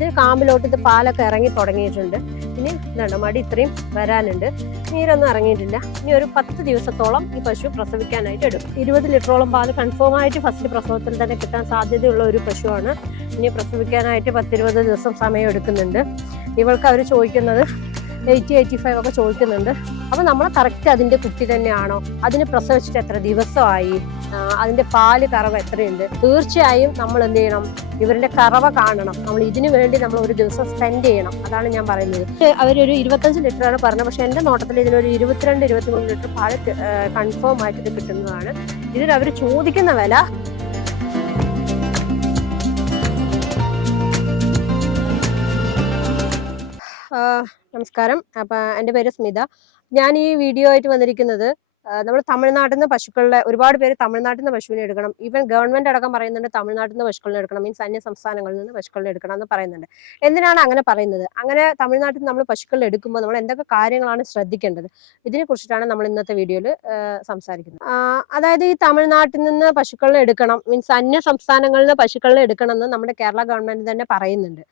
ഇതിന് കാമ്പിലോട്ട് ഇത് പാലൊക്കെ ഇറങ്ങി തുടങ്ങിയിട്ടുണ്ട്. ഇനി ഇതുണ്ട് മടി ഇത്രയും വരാനുണ്ട്. നീരൊന്നും ഇറങ്ങിയിട്ടില്ല. ഇനി ഒരു പത്ത് ദിവസത്തോളം ഈ പശു പ്രസവിക്കാനായിട്ട് എടുക്കും. ഇരുപത് ലിറ്ററോളം പാൽ കൺഫേം ആയിട്ട് ഫസ്റ്റ് പ്രസവത്തിൽ തന്നെ കിട്ടാൻ സാധ്യതയുള്ള ഒരു പശുവാണ്. ഇനി പ്രസവിക്കാനായിട്ട് പത്തിരുപത് ദിവസം സമയം എടുക്കുന്നുണ്ട്. ഇവൾക്ക് അവർ ചോദിക്കുന്നത് എയ്റ്റി എയ്റ്റി ഫൈവ് ഒക്കെ ചോദിക്കുന്നുണ്ട്. അപ്പോൾ നമ്മൾ കറക്റ്റ് അതിന്റെ കുട്ടി തന്നെയാണോ? അതിന് പ്രസവിച്ചിട്ട് എത്ര ദിവസമായി? അതിന്റെ പാൽ കറവ് എത്രയുണ്ട്? തീർച്ചയായും നമ്മൾ എന്ത് ചെയ്യണം? ഇവരുടെ കറവ കാണണം. നമ്മൾ ഇതിനു വേണ്ടി നമ്മൾ ഒരു ദിവസം സ്പെൻഡ് ചെയ്യണം. അതാണ് ഞാൻ പറയുന്നത്. അവരൊരു ഇരുപത്തഞ്ച് ലിറ്ററാണ് പറഞ്ഞത്. പക്ഷേ എന്റെ നോട്ടത്തിൽ ഇതിനൊരു ഇരുപത്തിരണ്ട് ഇരുപത്തിമൂന്ന് ലിറ്റർ പാൽ കൺഫേം ആയിട്ട് കിട്ടുന്നതാണ്. ഇതിൽ അവർ ചോദിക്കുന്ന വില നമസ്കാരം. അപ്പം എന്റെ പേര് സ്മിത. ഞാൻ ഈ വീഡിയോ ആയിട്ട് വന്നിരിക്കുന്നത് നമ്മൾ തമിഴ്നാട്ടിൽ നിന്ന് പശുക്കളുടെ ഒരുപാട് പേര് തമിഴ്നാട്ടിൽ നിന്ന് പശുവിനെ എടുക്കണം. ഈവൻ ഗവൺമെന്റ് അടക്കം പറയുന്നുണ്ട് തമിഴ്നാട്ടിൽ നിന്ന് പശുക്കളെ എടുക്കണം. മീൻസ് അന്യ സംസ്ഥാനങ്ങളിൽ നിന്ന് പശുക്കളെ എടുക്കണം എന്ന് പറയുന്നുണ്ട്. എന്തിനാണ് അങ്ങനെ പറയുന്നത്? അങ്ങനെ തമിഴ്നാട്ടിൽ നമ്മൾ പശുക്കളെ എടുക്കുമ്പോൾ നമ്മൾ എന്തൊക്കെ കാര്യങ്ങളാണ് ശ്രദ്ധിക്കേണ്ടത്? ഇതിനെ കുറിച്ചിട്ടാണ് നമ്മൾ ഇന്നത്തെ വീഡിയോയിൽ സംസാരിക്കുന്നത്. അതായത് ഈ തമിഴ്നാട്ടിൽ നിന്ന് പശുക്കളെ എടുക്കണം. മീൻസ് അന്യ സംസ്ഥാനങ്ങളിൽ നിന്ന് പശുക്കളെ എടുക്കണം എന്ന് നമ്മുടെ കേരള ഗവൺമെന്റ് തന്നെ പറയുന്നുണ്ട്.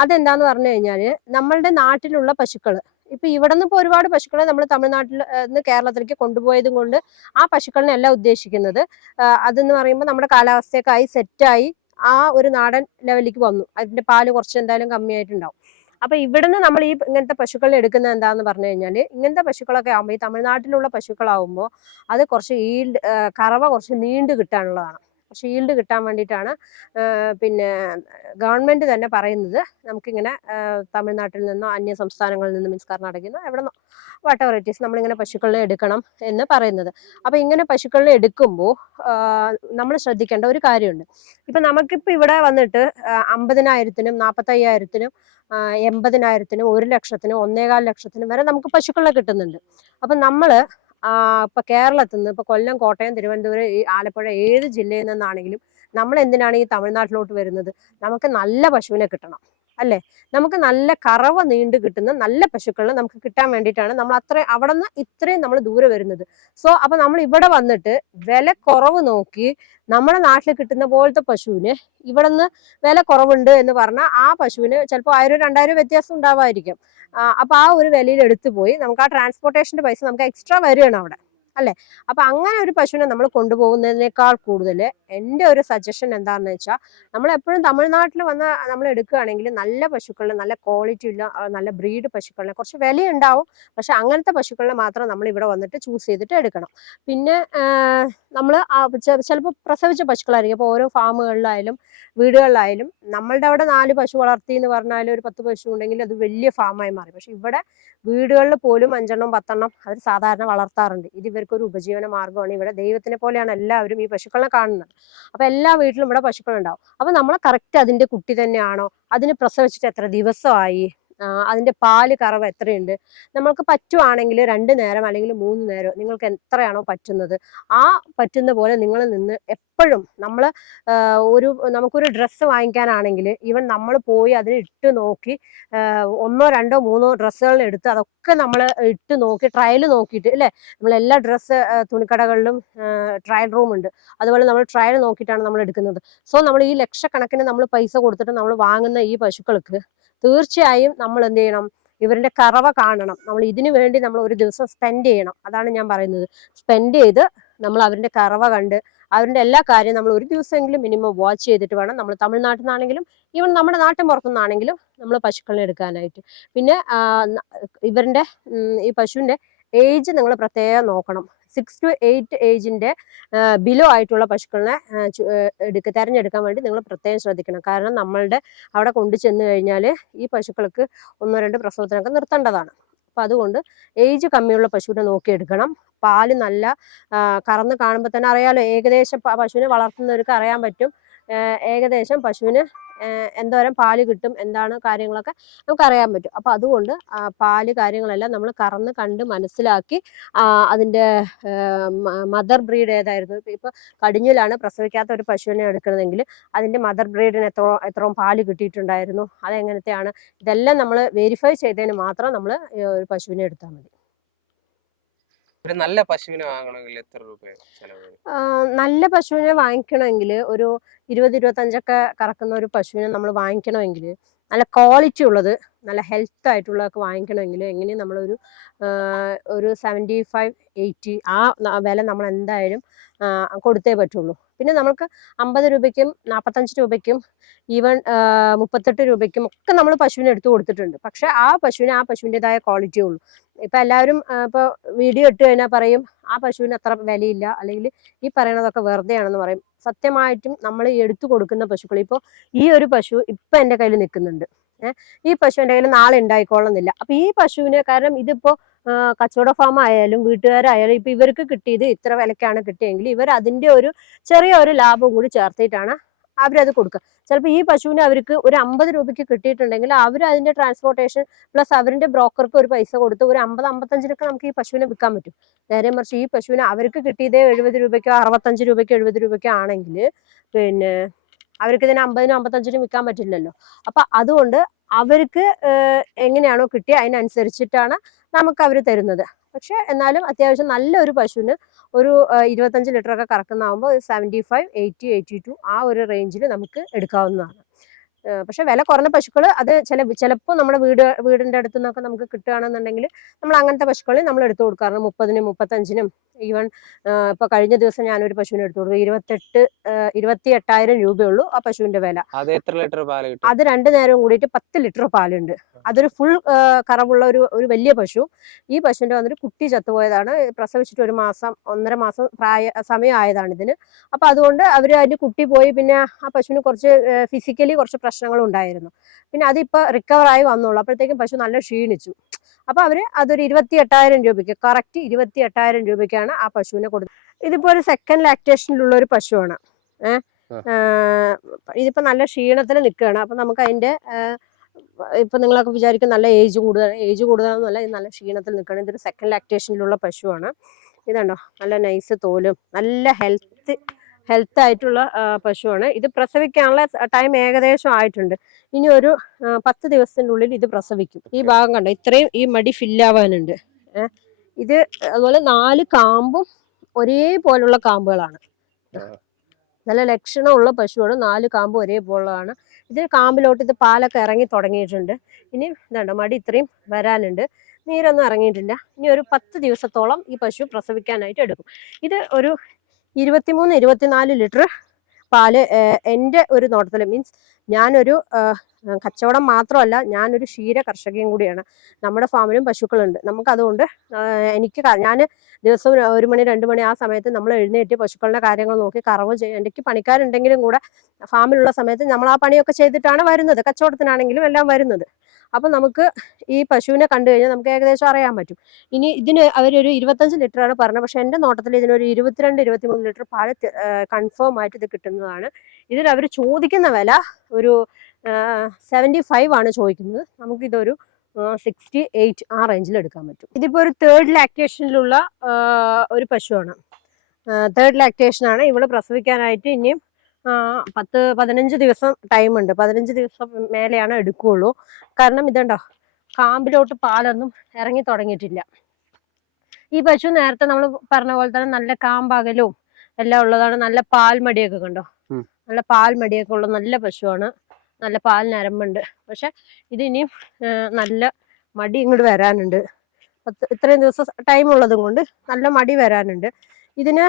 അതെന്താന്ന് പറഞ്ഞു കഴിഞ്ഞാൽ നമ്മളുടെ നാട്ടിലുള്ള പശുക്കൾ ഇപ്പൊ ഇവിടെ നിന്ന് ഇപ്പോൾ ഒരുപാട് പശുക്കളെ നമ്മൾ തമിഴ്നാട്ടിൽ നിന്ന് കേരളത്തിലേക്ക് കൊണ്ടുപോയതും കൊണ്ട് ആ പശുക്കളിനെ അല്ല ഉദ്ദേശിക്കുന്നത്. അതെന്ന് പറയുമ്പോൾ നമ്മുടെ കാലാവസ്ഥയൊക്കെ സെറ്റായി ആ ഒരു നാടൻ ലെവലിലേക്ക് വന്നു. അതിന്റെ പാൽ കുറച്ച് എന്തായാലും കമ്മിയായിട്ടുണ്ടാവും. അപ്പൊ ഇവിടുന്ന് നമ്മൾ ഈ ഇങ്ങനത്തെ പശുക്കളെ എടുക്കുന്നത് എന്താന്ന് പറഞ്ഞു കഴിഞ്ഞാൽ ഇങ്ങനത്തെ പശുക്കളൊക്കെ ആകുമ്പോൾ ഈ തമിഴ്നാട്ടിലുള്ള പശുക്കളാവുമ്പോൾ അത് കുറച്ച് ഈൽഡ് കറവ കുറച്ച് നീണ്ടു കിട്ടാനുള്ളതാണ്. ഈൽഡ് കിട്ടാൻ വേണ്ടിയിട്ടാണ് പിന്നെ ഗവൺമെന്റ് തന്നെ പറയുന്നത്. നമുക്കിങ്ങനെ തമിഴ്നാട്ടിൽ നിന്നോ അന്യ സംസ്ഥാനങ്ങളിൽ നിന്നും മീൻസ് കർണാടകയിൽ നിന്നോ എവിടെ നിന്നോ വാട്ട് എവർ ഇറ്റ് ഈസ് നമ്മളിങ്ങനെ പശുക്കളെ എടുക്കണം എന്ന് പറയുന്നത്. അപ്പോൾ ഇങ്ങനെ പശുക്കളെ എടുക്കുമ്പോൾ നമ്മൾ ശ്രദ്ധിക്കേണ്ട ഒരു കാര്യമുണ്ട്. ഇപ്പം നമുക്കിപ്പോൾ ഇവിടെ വന്നിട്ട് അമ്പതിനായിരത്തിനും നാൽപ്പത്തയ്യായിരത്തിനും എൺപതിനായിരത്തിനും ഒരു ലക്ഷത്തിനും ഒന്നേകാൽ ലക്ഷത്തിനും വരെ നമുക്ക് പശുക്കളെ കിട്ടുന്നുണ്ട്. അപ്പം നമ്മൾ ഇപ്പം കേരളത്തിൽ നിന്ന് ഇപ്പൊ കൊല്ലം കോട്ടയം തിരുവനന്തപുരം ഈ ആലപ്പുഴ ഏത് ജില്ലയിൽ നിന്നാണെങ്കിലും നമ്മൾ എന്തിനാണ് ഈ തമിഴ്നാട്ടിലോട്ട് വരുന്നത്? നമുക്ക് നല്ല പശുവിനെ കിട്ടണം. അല്ലേ? നമുക്ക് നല്ല കറവ നീണ്ടു കിട്ടുന്ന നല്ല പശുക്കളെ നമുക്ക് കിട്ടാൻ വേണ്ടിയിട്ടാണ് നമ്മൾ അത്ര അവിടെ നിന്ന് ഇത്രയും നമ്മൾ ദൂരെ വരുന്നത്. സോ അപ്പൊ നമ്മൾ ഇവിടെ വന്നിട്ട് വില കുറവ് നോക്കി നമ്മുടെ നാട്ടിൽ കിട്ടുന്ന പോലത്തെ പശുവിന് ഇവിടെ നിന്ന് വില കുറവുണ്ട് എന്ന് പറഞ്ഞാൽ ആ പശുവിന് ചിലപ്പോൾ ആയിരം രണ്ടായിരം വ്യത്യാസം ഉണ്ടാവായിരിക്കും അപ്പൊ ആ ഒരു വിലയിൽ എടുത്തു പോയി നമുക്ക് ആ ട്രാൻസ്പോർട്ടേഷന്റെ പൈസ നമുക്ക് എക്സ്ട്രാ വരികയാണ് അവിടെ. അല്ലെ? അപ്പൊ അങ്ങനെ ഒരു പശുവിനെ നമ്മൾ കൊണ്ടുപോകുന്നതിനേക്കാൾ കൂടുതൽ എന്റെ ഒരു സജഷൻ എന്താണെന്ന് വെച്ചാൽ നമ്മൾ എപ്പോഴും തമിഴ്നാട്ടിൽ വന്ന് നമ്മൾ എടുക്കുകയാണെങ്കിൽ നല്ല പശുക്കളിൽ നല്ല ക്വാളിറ്റി ഉള്ള നല്ല ബ്രീഡ് പശുക്കളിനെ കുറച്ച് വിലയുണ്ടാവും. പക്ഷെ അങ്ങനത്തെ പശുക്കളിനെ മാത്രം നമ്മൾ ഇവിടെ വന്നിട്ട് ചൂസ് ചെയ്തിട്ട് എടുക്കണം. പിന്നെ നമ്മൾ ചിലപ്പോൾ പ്രസവിച്ച പശുക്കളായിരിക്കും. അപ്പോൾ ഓരോ ഫാമുകളിലായാലും വീടുകളിലായാലും നമ്മളുടെ അവിടെ നാല് പശു വളർത്തി എന്ന് പറഞ്ഞാൽ ഒരു പത്ത് പശു ഉണ്ടെങ്കിൽ അത് വലിയ ഫാമായി മാറി. പക്ഷെ ഇവിടെ വീടുകളിൽ പോലും അഞ്ചെണ്ണം പത്തെണ്ണം അവർ സാധാരണ വളർത്താറുണ്ട്. ഇത് ഇവർക്കൊരു ഉപജീവന മാർഗമാണ്. ഇവിടെ ദൈവത്തിനെ പോലെയാണ് എല്ലാവരും ഈ പശുക്കളെ കാണുന്നത്. അപ്പൊ എല്ലാ വീട്ടിലും ഇവിടെ പശുക്കളുണ്ടാവും. അപ്പൊ നമ്മളെ കറക്റ്റ് അതിന്റെ കുട്ടി തന്നെയാണോ? അതിന് പ്രസവിച്ചിട്ട് എത്ര ദിവസമായി? ആ, അതിന്റെ പാൽ കറവ് എത്രയുണ്ട്? നമ്മൾക്ക് പറ്റുവാണെങ്കിൽ രണ്ട് നേരം അല്ലെങ്കിൽ മൂന്ന് നേരം നിങ്ങൾക്ക് എത്രയാണോ പറ്റുന്നത്. ആ പറ്റുന്ന പോലെ നിങ്ങൾ നിന്ന് എപ്പോഴും നമ്മൾ ഒരു നമുക്കൊരു ഡ്രസ്സ് വാങ്ങിക്കാനാണെങ്കിൽ ഈവൻ നമ്മൾ പോയി അതിന് ഇട്ട് നോക്കി ഒന്നോ രണ്ടോ മൂന്നോ ഡ്രസ്സുകൾ എടുത്ത് അതൊക്കെ നമ്മൾ ഇട്ട് നോക്കി ട്രയൽ നോക്കിയിട്ട് അല്ലേ? നമ്മൾ എല്ലാ ഡ്രസ്സ് തുണിക്കടകളിലും ട്രയൽ റൂം ഉണ്ട്. അതുപോലെ നമ്മൾ ട്രയൽ നോക്കിയിട്ടാണ് നമ്മൾ എടുക്കുന്നത്. സോ നമ്മൾ ഈ ലക്ഷക്കണക്കിന് നമ്മൾ പൈസ കൊടുത്തിട്ട് നമ്മൾ വാങ്ങുന്ന ഈ പശുക്കൾക്ക് തീർച്ചയായും നമ്മൾ എന്ത് ചെയ്യണം? ഇവരുടെ കറവ കാണണം. നമ്മൾ ഇതിനു വേണ്ടി നമ്മൾ ഒരു ദിവസം സ്പെൻഡ് ചെയ്യണം. അതാണ് ഞാൻ പറയുന്നത്. സ്പെൻഡ് ചെയ്ത് നമ്മൾ അവരുടെ കറവ കണ്ട് അവരുടെ എല്ലാ കാര്യവും നമ്മൾ ഒരു ദിവസമെങ്കിലും മിനിമം വാച്ച് ചെയ്തിട്ട് വേണം നമ്മൾ തമിഴ്നാട്ടിൽ നിന്നാണെങ്കിലും ഈവൻ നമ്മുടെ നാട്ടിൻ പുറത്തുനിന്നാണെങ്കിലും നമ്മൾ പശുക്കളെ എടുക്കാനായിട്ട്. പിന്നെ ഇവരുടെ ഈ പശുവിന്റെ ഏജ് നിങ്ങൾ പ്രത്യേകം നോക്കണം. സിക്സ് ടു എയ്റ്റ് ഏജിന്റെ ബിലോ ആയിട്ടുള്ള പശുക്കളെ എടുക്കുക തിരഞ്ഞെടുക്കാൻ വേണ്ടി നിങ്ങൾ പ്രത്യേകം ശ്രദ്ധിക്കണം. കാരണം നമ്മളുടെ അവിടെ കൊണ്ടു ചെന്ന് കഴിഞ്ഞാൽ ഈ പശുക്കൾക്ക് ഒന്നോ രണ്ട് പ്രസവത്തിനൊക്കെ നിർത്തേണ്ടതാണ്. അപ്പം അതുകൊണ്ട് ഏജ് കമ്മിയുള്ള പശുവിനെ നോക്കിയെടുക്കണം പാൽ നല്ല കറന്ന് കാണുമ്പോൾ തന്നെ അറിയാലോ ഏകദേശം പശുവിനെ വളർത്തുന്നവർക്ക് അറിയാൻ പറ്റും. ഏകദേശം പശുവിന് എന്തോരം പാൽ കിട്ടും എന്താണ് കാര്യങ്ങളൊക്കെ നമുക്ക് അറിയാൻ പറ്റും. അപ്പം അതുകൊണ്ട് പാൽ കാര്യങ്ങളെല്ലാം നമ്മൾ കറന്ന് കണ്ട് മനസ്സിലാക്കി അതിന്റെ മദർ ബ്രീഡ് ഏതായിരുന്നു? ഇപ്പം ഇപ്പോൾ കടിഞ്ഞിലാണ് പ്രസവിക്കാത്ത ഒരു പശുവിനെ എടുക്കുന്നതെങ്കിൽ അതിന്റെ മദർ ബ്രീഡിന് എത്ര എത്രയും പാൽ കിട്ടിയിട്ടുണ്ടായിരുന്നു അതെങ്ങനത്തെയാണ്? ഇതെല്ലാം നമ്മൾ വെരിഫൈ ചെയ്തതിന് മാത്രം നമ്മൾ ഒരു പശുവിനെ എടുത്താൽ മതി. നല്ല പശുവിനെ വാങ്ങണമെങ്കിൽ എത്ര രൂപ നല്ല പശുവിനെ വാങ്ങിക്കണമെങ്കിൽ ഒരു ഇരുപത് ഇരുപത്തഞ്ചൊക്കെ കറക്കുന്ന ഒരു പശുവിനെ നമ്മൾ വാങ്ങിക്കണമെങ്കിൽ നല്ല ക്വാളിറ്റി ഉള്ളത് നല്ല ഹെൽത്ത് ആയിട്ടുള്ളതൊക്കെ വാങ്ങിക്കണമെങ്കിൽ എങ്ങനെയും നമ്മളൊരു ഒരു സെവന്റി ഫൈവ് എയ്റ്റി ആ വില നമ്മൾ എന്തായാലും കൊടുത്തേ പറ്റുള്ളൂ. പിന്നെ നമുക്ക് അമ്പത് രൂപയ്ക്കും നാൽപ്പത്തഞ്ച് രൂപയ്ക്കും ഈവൻ മുപ്പത്തെട്ട് രൂപയ്ക്കും ഒക്കെ നമ്മൾ പശുവിനെ എടുത്തു കൊടുത്തിട്ടുണ്ട്. പക്ഷേ ആ പശുവിന് ആ പശുവിന്റെതായ ക്വാളിറ്റി ഉള്ളൂ. ഇപ്പം എല്ലാവരും ഇപ്പോൾ വീഡിയോ ഇട്ട് കഴിഞ്ഞാൽ പറയും ആ പശുവിന് അത്ര വിലയില്ല. അല്ലെങ്കിൽ ഈ പറയണതൊക്കെ വെറുതെയാണെന്ന് പറയും. സത്യമായിട്ടും നമ്മൾ എടുത്തു കൊടുക്കുന്ന പശുക്കൾ ഇപ്പോൾ ഈ ഒരു പശു ഇപ്പം എന്റെ കയ്യിൽ നിൽക്കുന്നുണ്ട്. ഈ പശു എന്റെ കയ്യിൽ നാളെ ഉണ്ടായിക്കോളുന്നില്ല. അപ്പം ഈ പശുവിന് കാരണം ഇതിപ്പോൾ കച്ചവട ഫാം ആയാലും വീട്ടുകാരായാലും ഇപ്പം ഇവർക്ക് കിട്ടിയത് ഇത്ര വിലക്കാണ് കിട്ടിയെങ്കിൽ ഇവർ അതിന്റെ ഒരു ചെറിയ ഒരു ലാഭം കൂടി ചേർത്തിട്ടാണ് അവരത് കൊടുക്കുക. ചിലപ്പോൾ ഈ പശുവിന് അവർക്ക് ഒരു അമ്പത് രൂപയ്ക്ക് കിട്ടിയിട്ടുണ്ടെങ്കിൽ അവർ അതിന്റെ ട്രാൻസ്പോർട്ടേഷൻ പ്ലസ് അവരുടെ ബ്രോക്കർക്ക് ഒരു പൈസ കൊടുത്ത് ഒരു അമ്പത് അമ്പത്തഞ്ചിനൊക്കെ നമുക്ക് ഈ പശുവിനെ വിൽക്കാൻ പറ്റും. നേരെ മറിച്ച് ഈ പശുവിന് അവർക്ക് കിട്ടിയതേ എഴുപത് രൂപയ്ക്കോ അറുപത്തഞ്ച് രൂപയ്ക്കോ എഴുപത് രൂപയ്ക്കോ ആണെങ്കിൽ പിന്നെ അവർക്ക് ഇതിന് അമ്പതിനും അമ്പത്തഞ്ചിനും വിൽക്കാൻ പറ്റില്ലല്ലോ. അപ്പൊ അതുകൊണ്ട് അവർക്ക് എങ്ങനെയാണോ കിട്ടിയ അതിനനുസരിച്ചിട്ടാണ് നമുക്ക് അവർ തരുന്നത്. പക്ഷെ എന്നാലും അത്യാവശ്യം നല്ലൊരു പശുവിന് ഒരു ഇരുപത്തഞ്ച് ലിറ്റർ ഒക്കെ കറക്കുന്നതാകുമ്പോൾ seventy five eighty eighty two ആ ഒരു റേഞ്ചിൽ നമുക്ക് എടുക്കാവുന്നതാണ്. പക്ഷെ വില കുറഞ്ഞ പശുക്കൾ അത് ചില ചിലപ്പോൾ നമ്മുടെ വീട് വീടിന്റെ അടുത്തു നിന്നൊക്കെ നമുക്ക് കിട്ടുകയാണെന്നുണ്ടെങ്കിൽ നമ്മൾ അങ്ങനത്തെ പശുക്കളെ നമ്മൾ എടുത്തു കൊടുക്കാറുണ്ട് മുപ്പതിനും മുപ്പത്തഞ്ചിനും ഈവൻ ഇപ്പൊ കഴിഞ്ഞ ദിവസം ഞാനൊരു പശുവിനെ എടുത്തു കൊടുത്തു. ഇരുപത്തെട്ട് ഇരുപത്തി എട്ടായിരം രൂപയുള്ളൂ ആ പശുവിന്റെ വില. അത് എത്ര ലിറ്റർ പാൽ അത് രണ്ടു നേരവും കൂടിയിട്ട് പത്ത് ലിറ്റർ പാലുണ്ട്. അതൊരു ഫുൾ കറവുള്ള ഒരു ഒരു വലിയ പശു. ഈ പശുവിന്റെ വന്നിട്ട് കുട്ടി ചത്തുപോയതാണ്. പ്രസവിച്ചിട്ട് ഒരു മാസം ഒന്നര മാസം പ്രായ സമയമായതാണ് ഇതിന്. അപ്പൊ അതുകൊണ്ട് അവർ അതിന് കുട്ടി പോയി പിന്നെ ആ പശുവിന് കുറച്ച് ഫിസിക്കലി കുറച്ച് പ്രശ്നങ്ങളും ഉണ്ടായിരുന്നു പിന്നെ അതിപ്പോൾ റിക്കവറായി വന്നോളൂ. അപ്പോഴത്തേക്കും പശു നല്ല ക്ഷീണിച്ചു. അപ്പോൾ അവർ അതൊരു ഇരുപത്തി എട്ടായിരം രൂപയ്ക്ക് കറക്റ്റ് ഇരുപത്തി എട്ടായിരം രൂപയ്ക്കാണ് ആ പശുവിനെ കൊടുത്തത് ഇതിപ്പോൾ ഒരു സെക്കൻഡ് ലാക്ടേഷനിലുള്ള ഒരു പശുവാണ്. ഏഹ് ഇതിപ്പോൾ നല്ല ക്ഷീണത്തിൽ നിൽക്കുകയാണ് അപ്പോൾ നമുക്ക് അതിന്റെ ഇപ്പം നിങ്ങളൊക്കെ വിചാരിക്കും നല്ല ഏജ് കൂടുതൽ ഏജ് കൂടുതലൊന്നുമല്ല ഇത് നല്ല ക്ഷീണത്തിൽ നിൽക്കുകയാണ് ഇതൊരു സെക്കൻഡ് ലാക്ടേഷനിലുള്ള പശുവാണ്. ഇതുണ്ടോ? നല്ല നൈസ് തോലും നല്ല ഹെൽത്ത് ഹെൽത്ത് ആയിട്ടുള്ള പശുവാണ്. ഇത് പ്രസവിക്കാനുള്ള ടൈം ഏകദേശം ആയിട്ടുണ്ട്. ഇനി ഒരു പത്ത് ദിവസത്തിന്റെ ഉള്ളിൽ ഇത് പ്രസവിക്കും. ഈ ഭാഗം കണ്ടോ? ഇത്രയും ഈ മടി ഫില്ലാവാനുണ്ട് ഇത് അതുപോലെ നാല് കാമ്പും ഒരേപോലുള്ള കാമ്പുകളാണ്. നല്ല ലക്ഷണമുള്ള പശുവാണ്. നാല് കാമ്പും ഒരേപോലുള്ളതാണ്. ഇതിന് കാമ്പിലോട്ട് ഇത് പാലൊക്കെ ഇറങ്ങി തുടങ്ങിയിട്ടുണ്ട്. ഇനി ഇതുണ്ട് മടി ഇത്രയും വരാനുണ്ട്. നീരൊന്നും ഇറങ്ങിയിട്ടില്ല. ഇനി ഒരു പത്ത് ദിവസത്തോളം ഈ പശു പ്രസവിക്കാനായിട്ട് എടുക്കും. ഇത് ഒരു ഇരുപത്തിമൂന്ന് ഇരുപത്തിനാല് ലിറ്റർ പാൽ എന്റെ ഒരു നോട്ടത്തിൽ മീൻസ് ഞാനൊരു കച്ചവടം മാത്രമല്ല ഞാനൊരു ക്ഷീര കർഷകയും കൂടിയാണ്. നമ്മുടെ ഫാമിലും പശുക്കളുണ്ട്. നമുക്കതുകൊണ്ട് എനിക്ക് ഞാൻ ദിവസം ഒരു മണി രണ്ട് മണി ആ സമയത്ത് നമ്മൾ എഴുന്നേറ്റ് പശുക്കളുടെ കാര്യങ്ങൾ നോക്കി കറവ് ചെയ്യും എനിക്ക് പണിക്കാരുണ്ടെങ്കിലും കൂടെ ഫാമിലുള്ള സമയത്ത് നമ്മൾ ആ പണിയൊക്കെ ചെയ്തിട്ടാണ് വരുന്നത്. കച്ചവടത്തിനാണെങ്കിലും എല്ലാം വരുന്നത്. അപ്പം നമുക്ക് ഈ പശുവിനെ കണ്ടു കഴിഞ്ഞാൽ നമുക്ക് ഏകദേശം അറിയാൻ പറ്റും. ഇനി ഇതിന് അവരൊരു ഇരുപത്തഞ്ച് ലിറ്ററാണ് പറഞ്ഞത്. പക്ഷെ എന്റെ നോട്ടത്തിൽ ഇതിനൊരു ഇരുപത്തിരണ്ട് ഇരുപത്തിമൂന്ന് ലിറ്റർ പാൽ കൺഫേം ആയിട്ട് ഇത് കിട്ടുന്നതാണ്. ഇതിൽ അവർ ചോദിക്കുന്ന വില ഒരു സെവന്റി ഫൈവ് ആണ് ചോദിക്കുന്നത്. നമുക്കിതൊരു സിക്സ്റ്റി എയ്റ്റ് ആ റേഞ്ചിൽ എടുക്കാൻ പറ്റും. ഇതിപ്പോൾ ഒരു തേർഡ് ലാക്ടേഷനിലുള്ള ഒരു പശുവാണ്. തേർഡ് ലാക്ടേഷനാണ് ഇവൾ പ്രസവിക്കാനായിട്ട് ഇനിയും പത്ത് പതിനഞ്ച് ദിവസം ടൈം ഉണ്ട്. പതിനഞ്ച് ദിവസം മേലെയാണ് എടുക്കുകയുള്ളൂ കാരണം ഇതുണ്ടോ കാമ്പിലോട്ട് പാലൊന്നും ഇറങ്ങി തുടങ്ങിയിട്ടില്ല. ഈ പശു നേരത്തെ നമ്മൾ പറഞ്ഞ പോലെ തന്നെ നല്ല കാമ്പകലും എല്ലാം ഉള്ളതാണ്. നല്ല പാൽമടിയൊക്കെ കണ്ടോ? നല്ല പാൽമടിയൊക്കെ ഉള്ള നല്ല പശുവാണ്. നല്ല പാൽ നരമ്പുണ്ട് പക്ഷെ ഇത് ഇനിയും ആ, നല്ല മടി ഇങ്ങോട്ട് വരാനുണ്ട്. ഇത്രയും ദിവസം ടൈം ഉള്ളതും കൊണ്ട് നല്ല മടി വരാനുണ്ട്. ഇതിന്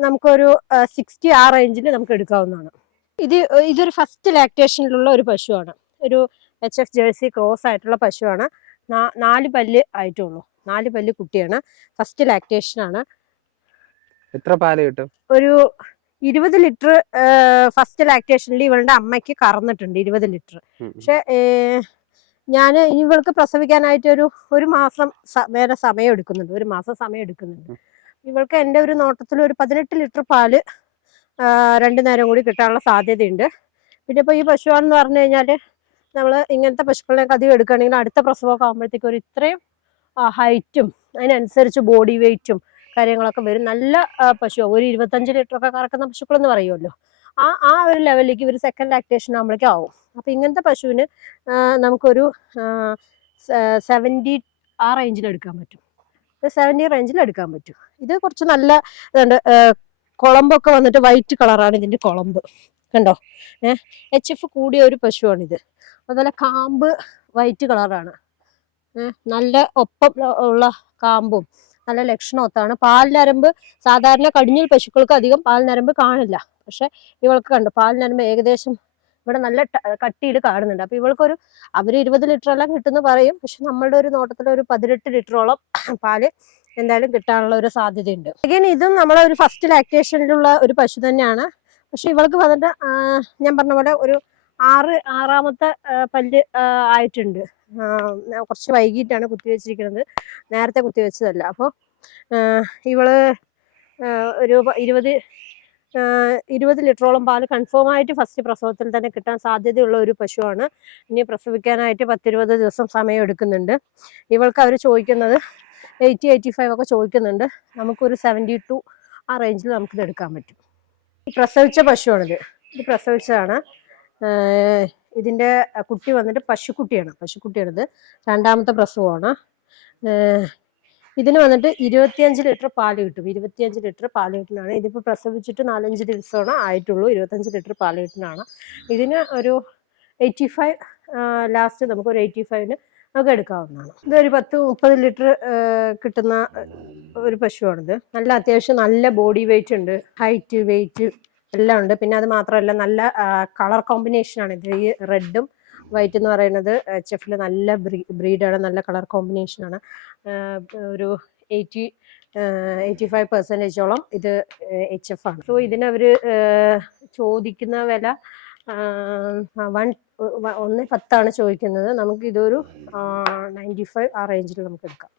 നമുക്കൊരു സിക്സ്റ്റി ആ റേഞ്ചിൽ നമുക്ക് എടുക്കാവുന്നതാണ്. ഇത് ഇതൊരു ഫസ്റ്റ് ലാക്ടേഷനിലുള്ള ഒരു പശുവാണ്. ഒരു എച്ച് എഫ് ജേഴ്സി ക്രോസ് ആയിട്ടുള്ള പശുവാണ്. നാല് പല്ല് ആയിട്ടുള്ളൂ. നാല് പല്ല് കുട്ടിയാണ്. ഫസ്റ്റ് ലാക്ടേഷനാണ് എത്ര പാൽ കിട്ടും? ഒരു ഇരുപത് ലിറ്റർ ഫസ്റ്റ് ലാക്ടേഷനിൽ ഇവളുടെ അമ്മയ്ക്ക് കറന്നിട്ടുണ്ട് ഇരുപത് ലിറ്റർ. പക്ഷെ ഞാൻ ഇനി ഇവൾക്ക് പ്രസവിക്കാനായിട്ട് ഒരു ഒരു മാസം വേറെ സമയം എടുക്കുന്നുണ്ട്. ഒരു മാസം സമയം എടുക്കുന്നുണ്ട്. ഇവൾക്ക് എന്റെ ഒരു നോട്ടത്തിൽ ഒരു പതിനെട്ട് ലിറ്റർ പാൽ രണ്ടു നേരം കൂടി കിട്ടാനുള്ള സാധ്യതയുണ്ട്. പിന്നെ ഇപ്പോൾ ഈ പശുവാണെന്ന് പറഞ്ഞു കഴിഞ്ഞാൽ നമ്മൾ ഇങ്ങനത്തെ പശുക്കളിനൊക്കെ അധികം എടുക്കുകയാണെങ്കിൽ അടുത്ത പ്രസവമൊക്കെ ആകുമ്പോഴത്തേക്കും ഒരു ഇത്രയും ഹൈറ്റും അതിനനുസരിച്ച് ബോഡി വെയിറ്റും കാര്യങ്ങളൊക്കെ വരും. നല്ല പശു ഒരു ഇരുപത്തഞ്ച് ലിറ്റർ ഒക്കെ കറക്കുന്ന പശുക്കളെന്ന് പറയുമല്ലോ. ആ ആ ഒരു ലെവലിലേക്ക് ഒരു സെക്കൻഡ് ലാക്ടേഷൻ ആകുമ്പോഴേക്കും ആവും. അപ്പം ഇങ്ങനത്തെ പശുവിന് നമുക്കൊരു സെവന്റി ആ റേഞ്ചിൽ എടുക്കാൻ പറ്റും. സെവന്റി റേഞ്ചിൽ എടുക്കാൻ പറ്റും. ഇത് കുറച്ച് നല്ല ഇതുണ്ട് കുളമ്പൊക്കെ വന്നിട്ട് വൈറ്റ് കളറാണ് ഇതിന്റെ കുളമ്പ്. കണ്ടോ? ഏഹ് എച്ച് എഫ് കൂടിയ ഒരു പശുവാണിത്. അതുപോലെ കാമ്പ് വൈറ്റ് കളറാണ് നല്ല ഒപ്പം ഉള്ള കാമ്പും നല്ല ലക്ഷണമൊത്താണ്. പാലിനരമ്പ് സാധാരണ കടിഞ്ഞിൽ പശുക്കൾക്ക് അധികം പാലിനരമ്പ് കാണില്ല. പക്ഷെ ഇവൾക്ക് കണ്ടു. പാലിനരമ്പ് ഏകദേശം ഇവിടെ നല്ല കട്ടിയിൽ കാണുന്നുണ്ട്. അപ്പൊ ഇവൾക്കൊരു അവർ ഇരുപത് ലിറ്റർ എല്ലാം കിട്ടുന്നു പറയും. പക്ഷെ നമ്മളുടെ ഒരു നോട്ടത്തിൽ ഒരു പതിനെട്ട് ലിറ്ററോളം പാൽ എന്തായാലും കിട്ടാനുള്ള ഒരു സാധ്യതയുണ്ട്. അഗൈൻ ഇതും നമ്മളെ ഒരു ഫസ്റ്റ് ലാക്ടേഷനിലുള്ള ഒരു പശു തന്നെയാണ്. പക്ഷെ ഇവൾക്ക് വന്നിട്ട് ഞാൻ പറഞ്ഞ പോലെ ഒരു ആറ് ആറാമത്തെ പല്ല് ആയിട്ടുണ്ട്. കുറച്ച് വൈകിട്ടാണ് കുത്തിവെച്ചിരിക്കുന്നത് നേരത്തെ കുത്തിവെച്ചതല്ല അപ്പോൾ ഇവൾ ഒരു ഇരുപത് ഇരുപത് ലിറ്ററോളം പാൽ കൺഫേം ആയിട്ട് ഫസ്റ്റ് പ്രസവത്തിൽ തന്നെ കിട്ടാൻ സാധ്യതയുള്ള ഒരു പശുവാണ്. ഇനി പ്രസവിക്കാനായിട്ട് പത്തിരുപത് ദിവസം സമയം എടുക്കുന്നുണ്ട്. ഇവൾക്ക് അവർ ചോദിക്കുന്നത് എയ്റ്റി എയ്റ്റി ഫൈവ് ഒക്കെ ചോദിക്കുന്നുണ്ട്. നമുക്കൊരു സെവന്റി ടു ആ റേഞ്ചിൽ നമുക്കിത് എടുക്കാൻ പറ്റും. പ്രസവിച്ച പശുവാണിത്. ഇത് പ്രസവിച്ചതാണ്. ഇതിന്റെ കുട്ടി വന്നിട്ട് പശുക്കുട്ടിയാണ്. പശുക്കുട്ടിയാണിത്. രണ്ടാമത്തെ പ്രസവമാണ്. ഇതിന് വന്നിട്ട് ഇരുപത്തിയഞ്ച് ലിറ്റർ പാൽ കിട്ടും. ഇരുപത്തിയഞ്ച് ലിറ്റർ പാൽ കിട്ടുന്നതാണ്. ഇതിപ്പോൾ പ്രസവിച്ചിട്ട് നാലഞ്ച് ദിവസമാണ് ആയിട്ടുള്ളൂ. ഇരുപത്തഞ്ച് ലിറ്റർ പാൽ കിട്ടുന്നതാണ്. ഇതിന് ഒരു എയ്റ്റി ഫൈവ് ലാസ്റ്റ് നമുക്ക് ഒരു എയ്റ്റി ഫൈവിന് നമുക്ക് എടുക്കാവുന്നതാണ്. ഇതൊരു പത്ത് മുപ്പത് ലിറ്റർ കിട്ടുന്ന ഒരു പശുവാണിത്. നല്ല അത്യാവശ്യം നല്ല ബോഡി വെയിറ്റ് ഉണ്ട്. ഹൈറ്റ് വെയിറ്റ് എല്ലാം ഉണ്ട്. പിന്നെ അത് മാത്രമല്ല നല്ല കളർ കോമ്പിനേഷൻ ആണ്. ഇത് ഈ റെഡും വൈറ്റ് എന്ന് പറയുന്നത് എച്ച് എഫിൽ നല്ല ബ്രീഡാണ് നല്ല കളർ കോമ്പിനേഷൻ ആണ്. ഒരു എയ്റ്റി എയ്റ്റി ഫൈവ് പെർസെന്റേജോളം ഇത് എച്ച് എഫ് ആണ്. സോ ഇതിനവർ ചോദിക്കുന്ന വില വൺ ഒന്ന് പത്താണ് ചോദിക്കുന്നത്. നമുക്ക് ഇതൊരു നയന്റി ഫൈവ് ആ റേഞ്ചിൽ നമുക്ക് എടുക്കാം.